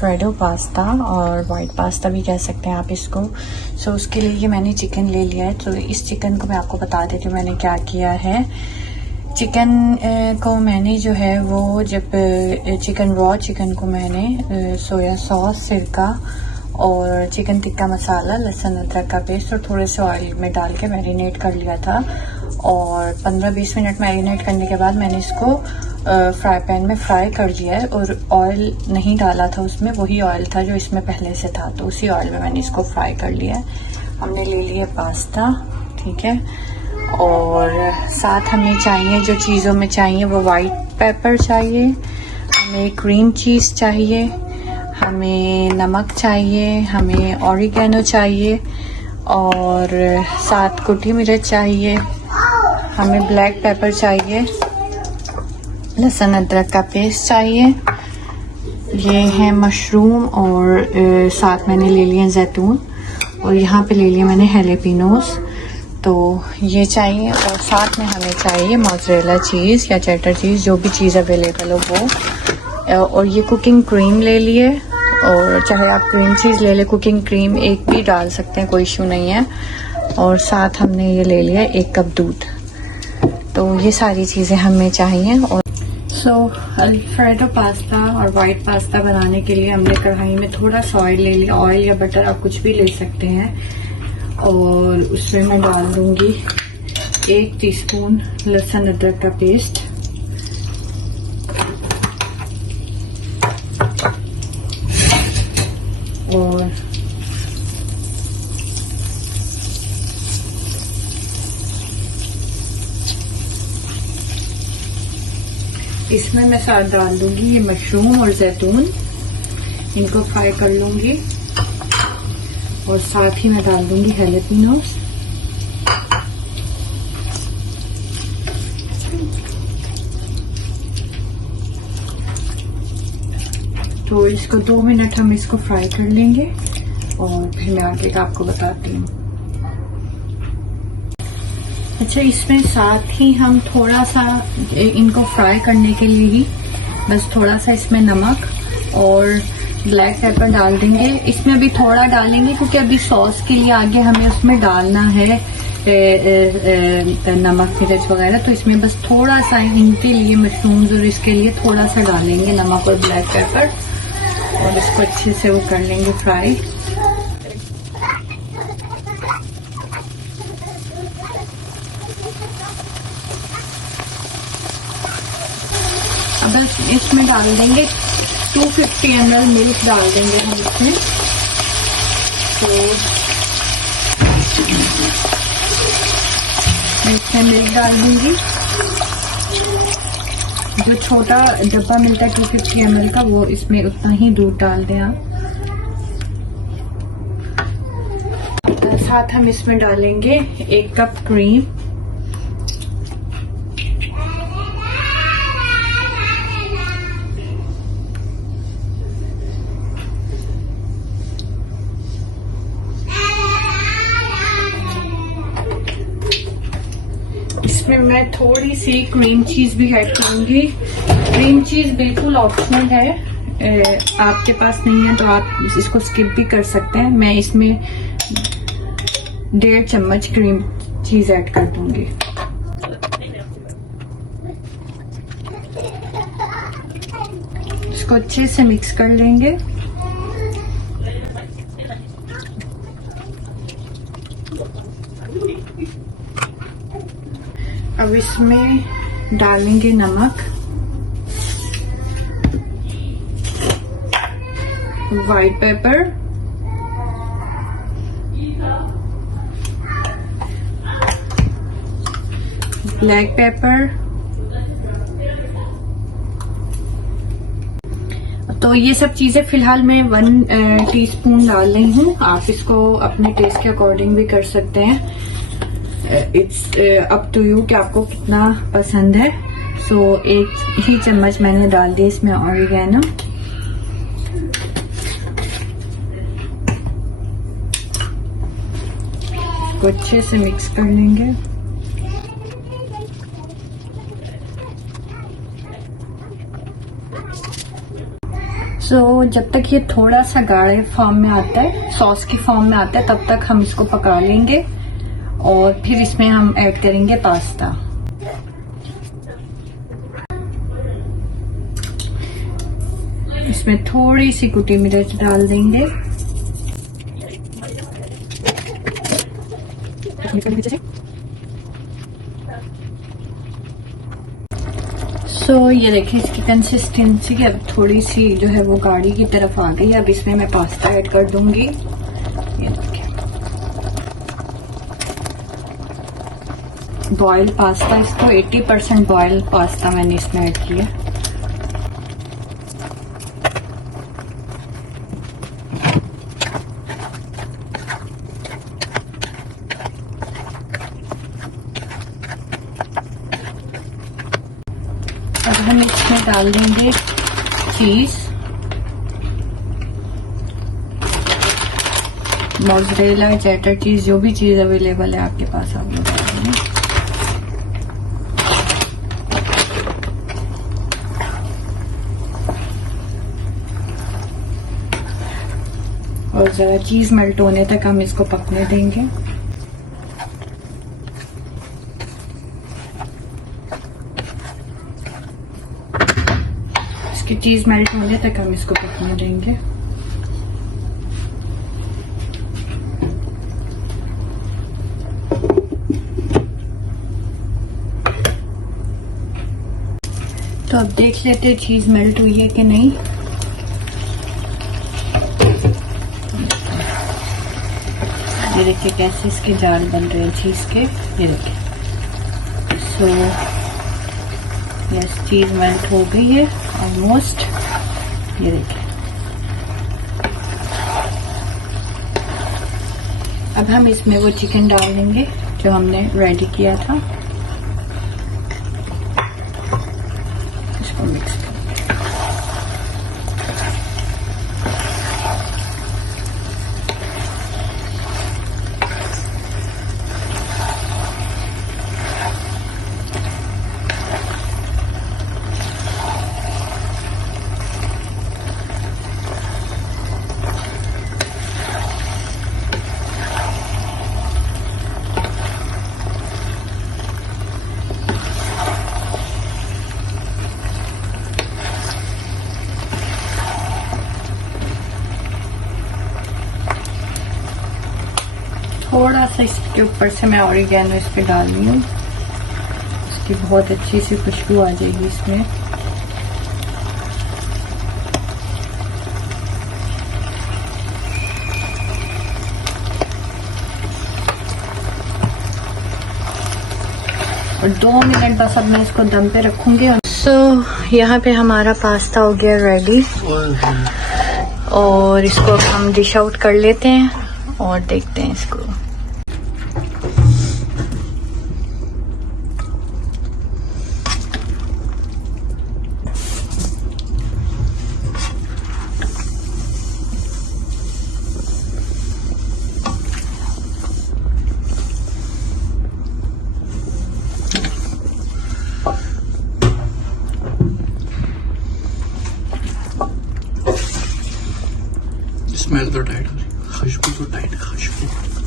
Fredo pasta और white pasta भी कह सकते हैं आप इसको। सो उसके लिए ये मैंने चिकन ले लिया है। तो इस चिकन को मैं आपको बता देती हूँ मैंने क्या किया है। चिकन को मैंने जो है वो जब रॉ चिकन को मैंने सोया सॉस, सिरका और चिकन टिक्का मसाला, लहसुन अदरक का पेस्ट और थोड़े से ऑयल में डाल के मैरिनेट कर लिया था। और 15-20 मिनट मैरिनेट करने के बाद मैंने इसको फ्राई पैन में फ्राई कर लिया है। और ऑयल नहीं डाला था उसमें, वही ऑयल था जो इसमें पहले से था, तो उसी ऑयल में मैंने इसको फ्राई कर लिया है। हमने ले लिया पास्ता, ठीक है। और साथ हमें चाहिए, जो चीज़ों में चाहिए वो वाइट पेपर चाहिए, हमें क्रीम चीज़ चाहिए, हमें नमक चाहिए, हमें ऑरिगेनो चाहिए और साथ कुटी मिर्च चाहिए, हमें ब्लैक पेपर चाहिए, लहसुन अदरक का पेस्ट चाहिए, ये है मशरूम और साथ मैंने ले लिए जैतून और यहाँ पे ले लिए मैंने हैलेपिनोस। तो ये चाहिए और साथ में हमें चाहिए मोज़रेला चीज़ या चेडर चीज़, जो भी चीज़ अवेलेबल हो वो। और ये कुकिंग क्रीम ले लिए, और चाहे आप क्रीम चीज़ ले लें, कुकिंग क्रीम एक भी डाल सकते हैं, कोई इशू नहीं है। और साथ हमने ये ले लिया 1 कप दूध। तो ये सारी चीज़ें हमें चाहिए। और अल्फ्रेडो पास्ता और वाइट पास्ता बनाने के लिए हमने कढ़ाई में थोड़ा सा ऑयल ले लिया, ऑयल या बटर आप कुछ भी ले सकते हैं। और उसमें मैं डाल दूंगी 1 टीस्पून लहसुन अदरक का पेस्ट, और इसमें मैं साथ डाल दूंगी ये मशरूम और जैतून, इनको फ्राई कर लूंगी। और साथ ही मैं डाल दूंगी हैलेपिनोस, तो इसको 2 मिनट हम इसको फ्राई कर लेंगे और फिर मैं आगे का आपको बताती हूँ। अच्छा, इसमें साथ ही हम थोड़ा सा इनको फ्राई करने के लिए ही बस थोड़ा सा इसमें नमक और ब्लैक पेपर डाल देंगे। इसमें अभी थोड़ा डालेंगे क्योंकि अभी सॉस के लिए आगे हमें उसमें डालना है नमक मिर्च वगैरह, तो इसमें बस थोड़ा सा इनके लिए, मशरूम्स और इसके लिए थोड़ा सा डालेंगे नमक और ब्लैक पेपर, और इसको अच्छे से वो कर लेंगे फ्राई। अब इसमें डाल देंगे 250 ml मिल्क डाल देंगे हम इसमें। तो मैं इसमें मिल्क डाल दूंगी, जो छोटा डब्बा मिलता है 250 ml का, वो इसमें उतना ही दूध डाल दें आप। साथ हम इसमें डालेंगे 1 कप क्रीम, इसमें मैं थोड़ी सी क्रीम चीज भी ऐड करूंगी। क्रीम चीज बिल्कुल ऑप्शनल है, आपके पास नहीं है तो आप इसको स्किप भी कर सकते हैं। मैं इसमें 1.5 चम्मच क्रीम चीज ऐड कर दूंगी। इसको अच्छे से मिक्स कर लेंगे। अब इसमें डालेंगे नमक, वाइट पेपर, ब्लैक पेपर। तो ये सब चीजें फिलहाल मैं 1 टीस्पून डाल रही हूँ, आप इसको अपने टेस्ट के अकॉर्डिंग भी कर सकते हैं। इट्स अप टू यू कि आपको कितना पसंद है। सो 1 ही चम्मच मैंने डाल दिया इसमें ऑरिगेनो। इसको अच्छे से मिक्स कर लेंगे। सो जब तक ये थोड़ा सा गाढ़े फॉर्म में आता है, सॉस की फॉर्म में आता है, तब तक हम इसको पका लेंगे और फिर इसमें हम ऐड करेंगे पास्ता। इसमें थोड़ी सी कुटी मिर्च डाल देंगे। सो ये देखिए इसकी कंसिस्टेंसी अब थोड़ी सी जो है वो गाढ़ी की तरफ आ गई। अब इसमें मैं पास्ता ऐड कर दूंगी। ये देखिए बॉइल्ड पास्ता, इसको 80% बॉइल्ड पास्ता मैंने इसमें ऐड किया। अब हम इसमें डाल देंगे चीज, मोज़रेला, चेडर चीज, जो भी चीज अवेलेबल है आपके पास आप लोग डाल देंगे। और जरा चीज मेल्ट होने तक हम इसको पकने देंगे। इसकी चीज मेल्ट होने तक हम इसको पकने देंगे। तो अब देख लेते हैं चीज मेल्ट हुई है कि नहीं। ये देखिए कैसे इसके जाल बन रहे हैं चीज के, ये देखिए। सो यस, चीज मेल्ट हो गई है ऑलमोस्ट, ये देखिए। अब हम इसमें वो चिकन डाल देंगे जो हमने रेडी किया था। इसको मिक्स कर थोड़ा सा इसके ऊपर से मैं ऑरिगेनो इस पे डाल रही हूँ। इसकी बहुत अच्छी सी खुशबू आ जाएगी इसमें। और 2 मिनट बस अब मैं इसको दम पे रखूंगी। सो यहाँ पे हमारा पास्ता हो गया रेडी और इसको हम डिश आउट कर लेते हैं और देखते हैं इसको। स्मेल तो टाइट हो रही, खुशबू तो टाइट, खुशबू।